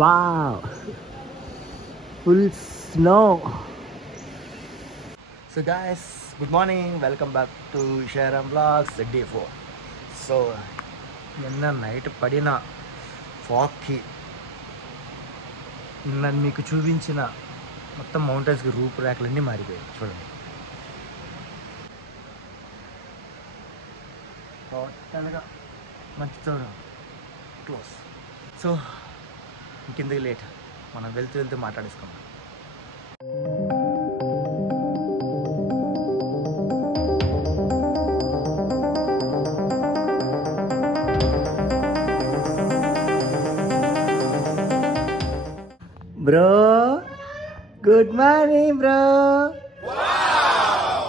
Wow, full snow. So guys, good morning. Welcome back to Sharam Vlogs Day 4. So, నిన్న night పడిన ఫాగ్కి నన్ను మీకు చూపించిన మొత్తం మౌంటైన్స్కి రూపురేఖలన్నీ మారిపోయాయి. చూడండి, టోటల్గా మంచితో క్లోజ్. సో ఇంకెందుకు లేట్, మనం వెళ్తూ మాట్లాడేసుకుందాం. Bro, good morning, bro. Wow.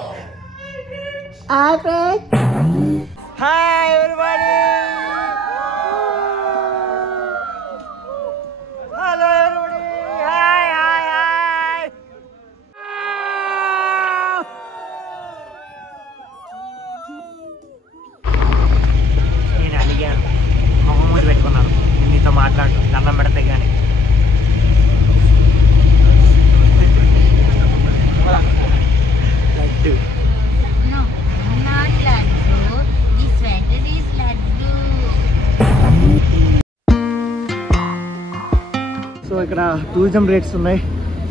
Hi, friends. Hi, everybody. Hello, everybody. Hi. నేను అడిగాను, మొహం మీద పెట్టుకున్నాను, నీతో మాట్లాడు, దండం పెడితే కానీ. No, not laddu. This sweater is laddu. So ఇక్కడ టూరిజం రేట్స్ ఉన్నాయి.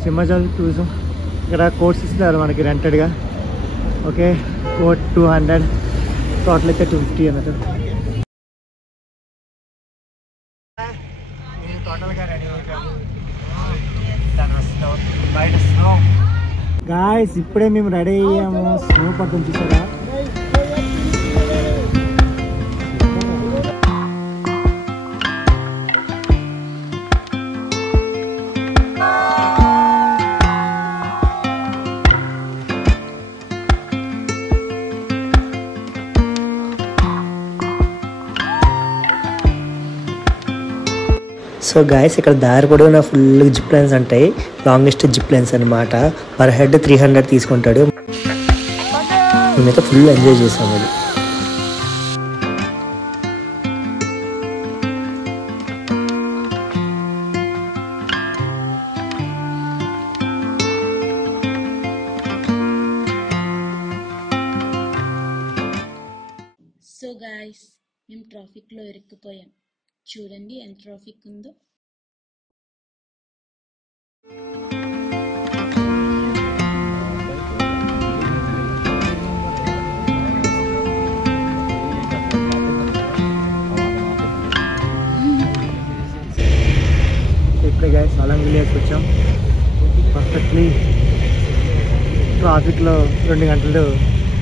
సింహాచల్ టూరిజం ఇక్కడ కోర్స్ ఇస్తున్నారు మనకి రెంటెడ్గా. ఓకే, కోట్ 200, టోటల్ అయితే 250 అన్నట్టు. టోటల్గా రెడీ అయిపోయాము. బయట స్నో గాయ్స్, ఇప్పుడే మేము రెడీ అయ్యాము. స్నో పడుతుంది చూసారా. సో గాయస్, ఇక్కడ దారి పొడవునా ఫుల్ జిప్ లైన్స్ ఉంటాయి. లాంగెస్ట్ జిప్ లైన్స్ అనమాట. పర్ హెడ్ 300 తీసుకుంటాడు. మేమైతే ఫుల్ ఎంజాయ్ చేసాము అది. సో గాయస్, మేము ట్రాఫిక్లో ఇరుక్కుపోయాం. చూడండి ఎంత ట్రాఫిక్ ఉందో. ఇప్పుడే గాయస్ సోలంగ్ విలేజ్కి వచ్చాం. పర్ఫెక్ట్లీ ట్రాఫిక్లో 2 గంటలు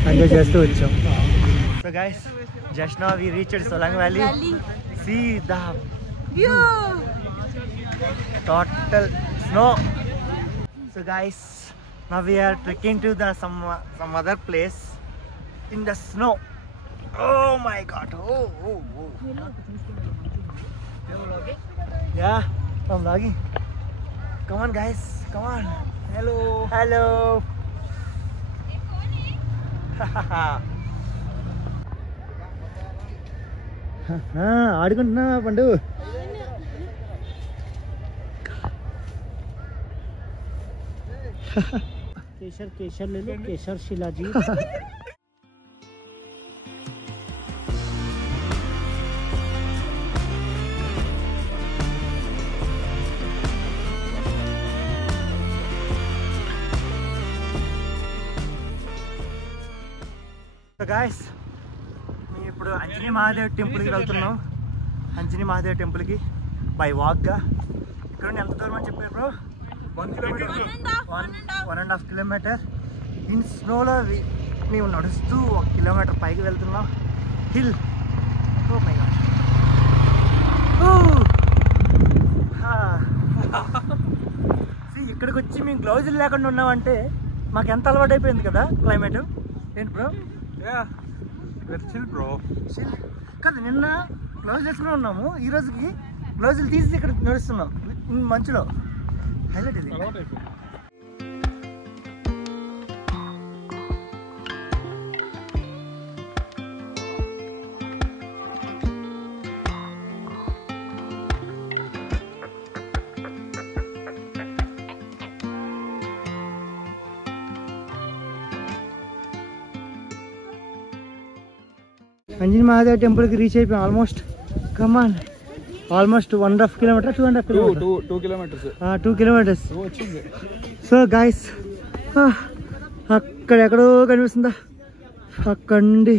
ఎంజాయ్ చేస్తూ వచ్చాం. So guys, just now we reached Solang valley. See the view. Total snow. So guys, now we are trekking to the some other place in the snow. Oh my god. Oh. Yeah, I'm vlogging. Come on guys, come on. Hello. ఆడుకుంటున్నా పండు. కేసర్ ले लो, kesar శిలాజీ. So guys, మేము ఇప్పుడు అంజనీ మహాదేవ్ టెంపుల్కి వెళ్తున్నాం. అంజనీ మహాదేవ్ టెంపుల్కి by వాక్గా. ఇక్కడ నుండి ఎంత దూరం అని చెప్పారు బ్రో? 1 కిలోమీటర్. 1.5 కిలోమీటర్ ఇన్ స్నోలో మేము నడుస్తూ 1 కిలోమీటర్ పైకి వెళ్తున్నాం. హిల్. Oh my God. ఇక్కడికి వచ్చి మేము గ్లౌజులు లేకుండా ఉన్నామంటే మాకు ఎంత అలవాటు అయిపోయింది కదా క్లైమేట్. ఏంటి బ్రో? Chill bro. చిల్ కాదు, నిన్న గ్లౌజ్ వేసుకుని ఉన్నాము, ఈ రోజుకి గ్లౌజులు తీసి ఇక్కడ నడుస్తున్నాం మంచులో. హైలైట్ ఇది. అంజనీ మహాదేవ్ టెంపుల్కి రీచ్ అయిపోయాం almost. Come on, almost 1.5 kilometre 2.5 kilometre 2 kilometres. So guys, అక్కడెక్కడో కనిపిస్తుందా, అక్కడ నుండి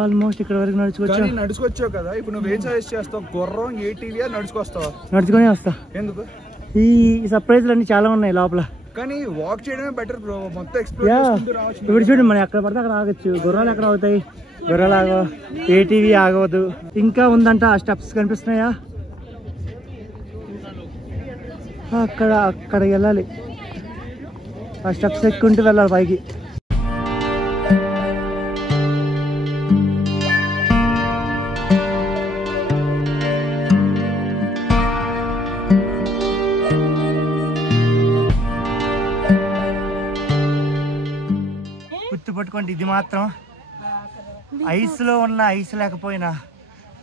ఆల్మోస్ట్ ఇక్కడ వరకు నడుచుకొచ్చావు కదా. ఇప్పుడు నువ్వు ఏం సజెస్ట్ చేస్తావు? గుర్రం, ఏటీవీ నడుచుకొస్తావా? నడుచుకొని వస్తా. ఎందుకు? ఈ సర్ప్రైజ్లు అన్ని చాలా ఉన్నాయి లోపల, కానీ వాక్ చేయడమే బెటర్ బ్రో. మొత్తం ఎక్స్ప్లోర్ రావచ్చు. ఇప్పుడు చూడండి, మనం ఎక్కడ పడితే అక్కడ ఆగొచ్చు. గుర్రాలు ఎక్కడ అవుతాయి? గుర్రాలు ఆగవు, ఏటీవీ ఆగవద్దు. ఇంకా ఉందంట, ఆ స్టెప్స్ కనిపిస్తున్నాయా? అక్కడ వెళ్ళాలి, ఆ స్టెప్స్ ఎక్కుంటూ వెళ్ళాలి పైకి. గుర్తుపట్టుకోండి, ఇది మాత్రం ఐస్లో ఉన్న ఐస్ లేకపోయినా,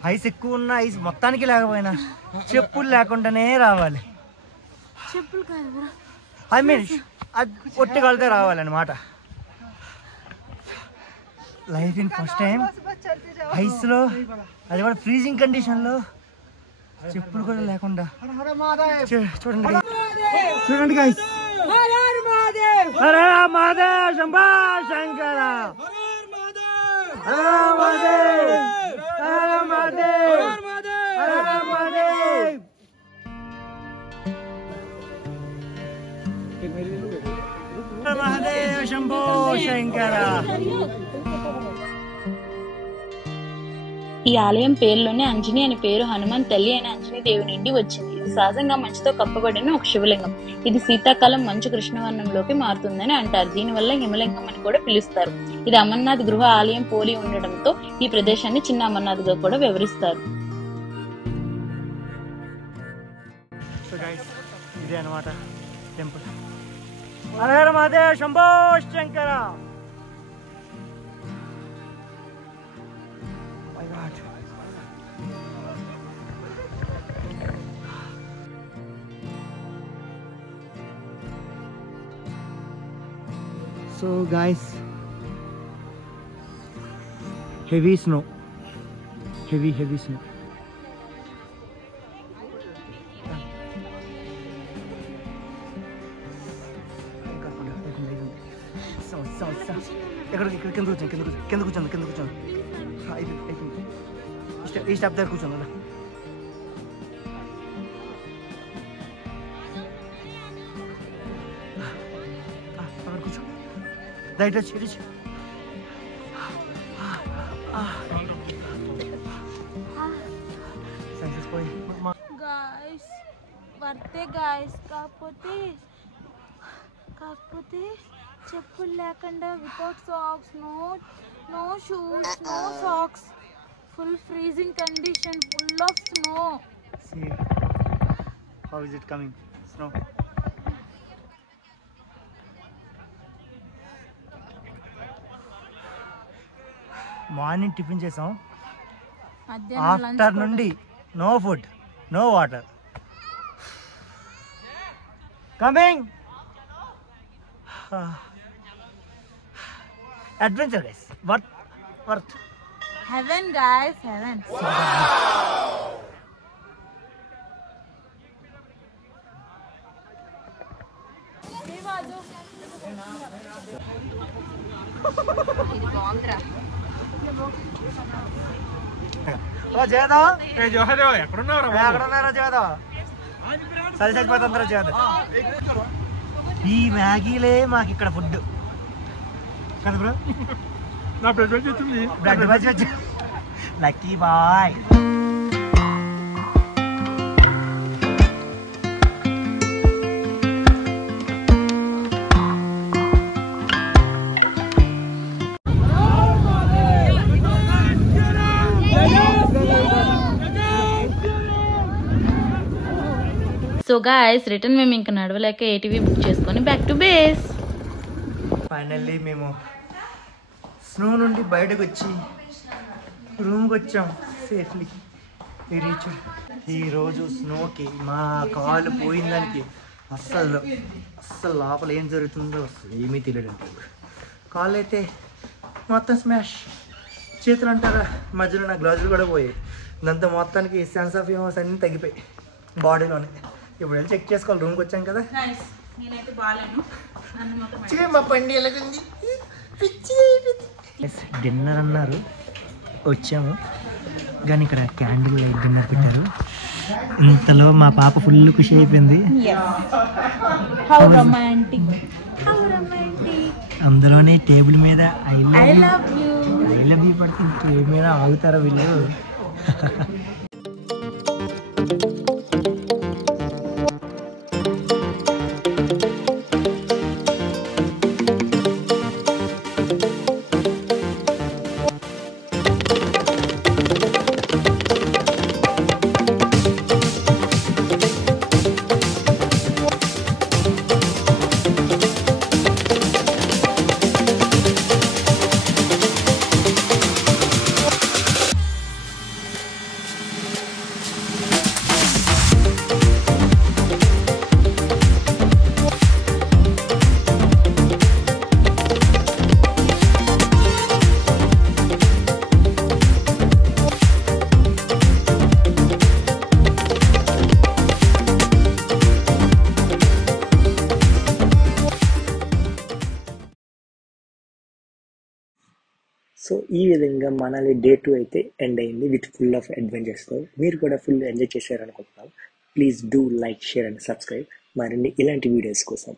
ఐస్ ఎక్కువ ఉన్న ఐస్ మొత్తానికి లేకపోయినా చెప్పులు లేకుండానే రావాలి. ఐ మీన్ అది ఒట్టుకలితే రావాలన్నమాట. లైఫ్ ఇన్ ఫస్ట్ టైం ఐస్లో, అది కూడా ఫ్రీజింగ్ కండిషన్లో, చెప్పులు కూడా లేకుండా. చూడండి చూడండి గైస్. హర మహాదేవ్ శంభో శంకర, హర మహాదేవ్, హర మహాదేవ్, హర మహాదేవ్. మహాదేవ్ శంభో శంకర. ఈ ఆలయం పేరులోనే అంజని అనే పేరు హనుమాన్ తల్లి అయిన అంజనీ దేవి నుండి వచ్చింది. ఇది సహజంగా మంచుతో కప్పబడిన ఒక శివలింగం. ఇది శీతాకాలం మంచు కృష్ణవర్ణంలోకి మారుతుందని అంటారు. దీనివల్ల హిమలింగం అని కూడా పిలుస్తారు. ఇది అమర్నాథ్ గృహ ఆలయం పోలి ఉండడంతో ఈ ప్రదేశాన్ని చిన్న అమర్నాథ్ గా కూడా వివరిస్తారు. ఇదే అన్నమాట temple. Har Har Mahadev Shambho Shankara. So guys, heavy snow, heavy snow. ఇక్కడ కింద కూర్చోండి. ఈ స్టెప్ దగ్గర కూర్చోండి అలా. కూర్చో, దయచేసి వచ్చి సెన్సెస్ పోయి గాయ్స్ వర్తే గాయ్స్. కాకపోతే చెప్పులు లేకుండా, without socks, no shoes, no socks, full freezing condition, full of snow. See how is it coming? Snow. Morning tiffin చేసాం, ఆఫ్టర్ నుండి no food, no water. Coming adventure guys, worth. Heaven guys, heaven. ఎక్కడున్నారా జగదా? చచ్చిపోతుందిరా జగద. ఈ మ్యాగీలే మాకు ఇక్కడ food కదా bro. నా blood batch వచ్చింది. Lucky boy. So guys, return మేము ఇంకా నడవలేక ఏటీవీ బుక్ చేసుకొని బ్యాక్ టు బేస్. ఫైనల్లీ మేము స్నో నుండి బయటకు వచ్చి రూమ్కి వచ్చాం సేఫ్లీ. రీచ్. ఈరోజు స్నోకి మా కాలు పోయిన దానికి అస్సలు లోపల ఏం జరుగుతుందో ఏమీ తెలియడం లేదు. కాలు అయితే మొత్తం స్మాష్, చేతులు అంటారా, మధ్యలో నా గ్లౌజులు కూడా పోయాయి. దాంతో మొత్తానికి సెన్స్ ఆఫ్ హ్యూమర్స్ అన్నీ తగ్గిపోయి బాడీలోనే. ఇప్పుడు వెళ్ళి చెక్ చేసుకోవాలి, రూమ్కి వచ్చాం కదా. నేనైతే బాగాలేను. మా పండి ఎలాగుంది. డిన్నర్ అన్నారు, వచ్చాము కానీ ఇక్కడ క్యాండిల్ లైట్ డిన్నర్ పెట్టారు. ఇంతలో మా పాప ఫుల్ ఖుషి అయిపోయింది. అందులోనే టేబుల్ మీద ఐ లవ్ యూ పడుతుంది. టేబుల్ మీద ఆగుతారా వీళ్ళు. సో ఈ విధంగా మనల్ని డే 2 అయితే ఎండ్ అయింది విత్ ఫుల్ ఆఫ్ అడ్వెంచర్స్తో. మీరు కూడా ఫుల్ ఎంజాయ్ చేశారనుకుంటున్నాం. Please do like, share and subscribe మరిన్ని ఇలాంటి వీడియోస్ కోసం.